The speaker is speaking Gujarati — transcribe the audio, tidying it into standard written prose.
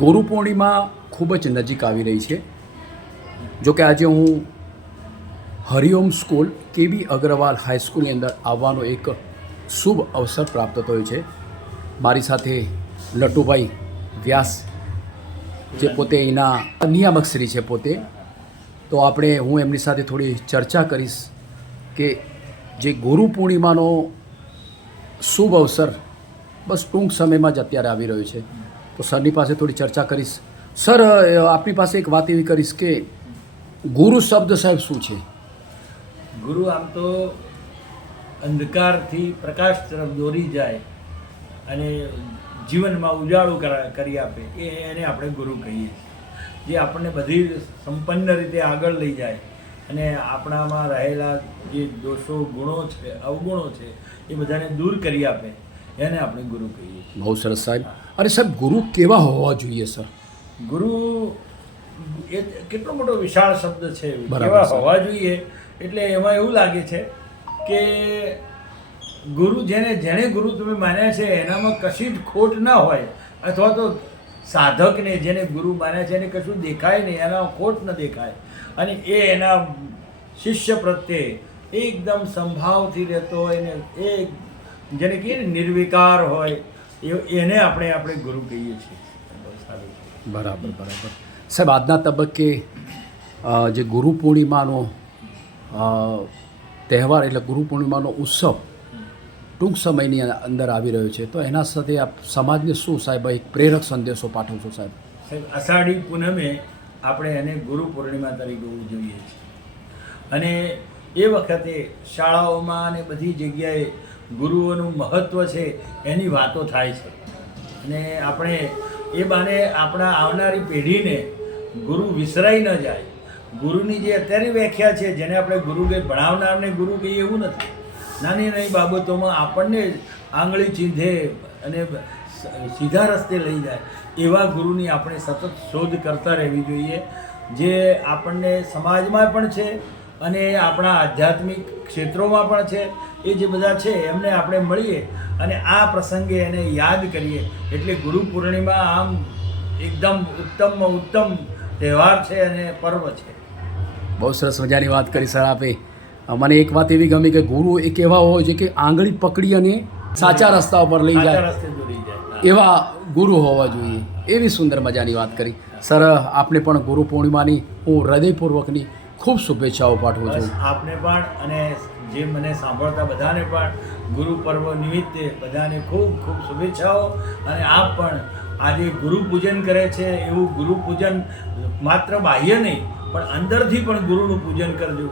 ગુરુ પૂર્ણિમા ખૂબ જ નજીક આવી રહી છે. જો કે આજે હું હરિઓમ સ્કૂલ કેબી અગ્રવાલ હાઈસ્કૂલની અંદર આવવાનો એક શુભ અવસર પ્રાપ્ત થયો છે. મારી સાથે લટુભાઈ વ્યાસ જે પોતે એના નિયામક શ્રી છે પોતે. તો હું એમની સાથે થોડી ચર્ચા કરીશ કે જે ગુરુ પૂર્ણિમાનો શુભ અવસર બસ ટૂંક સમયમાં જ અત્યારે આવી રહ્યો છે. તો સરની પાસે થોડી ચર્ચા કરીશ. સર, આપની પાસે એક વાત એવી કરીશ કે ગુરુ શબ્દ સાહેબ શું છે? ગુરુ આમ તો અંધકારથી પ્રકાશ તરફ દોરી જાય અને જીવનમાં ઉજાળું કરી આપે એને આપણે ગુરુ કહીએ છીએ. જે આપણને બધી સંપન્ન રીતે આગળ લઈ જાય અને આપણામાં રહેલા જે દોષો, ગુણો છે, અવગુણો છે એ બધાને દૂર કરી આપે એને આપણે ગુરુ કહીએ છીએ. બહુ સરસ સાહેબ. અને સાહેબ, ગુરુ કેવા હોવા જોઈએ સર? ગુરુ એ કેટલો મોટો વિશાળ શબ્દ છે. બરાબર, કેવા સર. હોવા જોઈએ એટલે એમાં એવું લાગે છે કે ગુરુ જેને ગુરુ તમે માન્યા છે એનામાં કશી જ ખોટ ના હોય, અથવા તો સાધકને જેને ગુરુ માન્યા છે એને કશું દેખાય નહીં, એના ખોટ ન દેખાય અને એ એના શિષ્ય પ્રત્યે એકદમ સંભાવથી રહેતો હોય ને એ જેને કહીએ ને નિર્વિકાર હોય એને આપણે ગુરુ કહીએ છીએ. બહુ સારું છે. બરાબર. સાહેબ, આજના તબક્કે જે ગુરુ પૂર્ણિમાનો તહેવાર એટલે ગુરુ પૂર્ણિમાનો ઉત્સવ ટૂંક સમયની અંદર આવી રહ્યો છે, તો એના સાથે આપ સમાજને શું સાહેબ એક પ્રેરક સંદેશો પાઠવશો સાહેબ? સાહેબ, અષાઢી પૂનમે આપણે એને ગુરુ પૂર્ણિમા તરીકે ઉજવીએ છીએ અને એ વખતે શાળાઓમાં અને બધી જગ્યાએ ગુરુઓનું મહત્ત્વ છે એની વાતો થાય છે અને આપણે એ બાને આપણા આવનારી પેઢીને ગુરુ વિસરાઈ ન જાય. ગુરુની જે અત્યારે વ્યાખ્યા છે, જેને આપણે ગુરુ ભણાવનારને ગુરુ કહીએ એવું નથી. નાની નાની બાબતોમાં આપણને આંગળી ચીંધે અને સીધા રસ્તે લઈ જાય એવા ગુરુની આપણે સતત શોધ કરતા રહેવી જોઈએ, જે આપણને સમાજમાં પણ છે અને આપણા આધ્યાત્મિક ક્ષેત્રોમાં પણ છે. એ જે બધા છે એમને આપણે મળીએ અને આ પ્રસંગે એને યાદ કરીએ એટલે ગુરુ પૂર્ણિમા આમ એકદમ ઉત્તમમાં ઉત્તમ તહેવાર છે અને પર્વ છે. બહુ સરસ મજાની વાત કરી સર આપે. મને એક વાત એવી ગમી કે ગુરુ એક એવા હોય છે કે આંગળી પકડી અને સાચા રસ્તા ઉપર લઈ સાચા જાય, રસ્તે દોરી જાય. એવા ગુરુ હોવા જોઈએ. એવી સુંદર મજાની વાત કરી સર. આપને પણ ગુરુ પૂર્ણિમાની હું હૃદયપૂર્વકની ખૂબ શુભેચ્છાઓ પાઠવું બસ છું. આપને પણ અને જે મને સાંભળતા બધાને પણ ગુરુ પર્વ નિમિત્તે બધાને ખૂબ ખૂબ શુભેચ્છાઓ. અને આપ પણ આજે ગુરુ પૂજન કરે છે એવું ગુરુ પૂજન માત્ર બાહ્ય નહીં પણ અંદરથી પણ ગુરુનું પૂજન કરજો.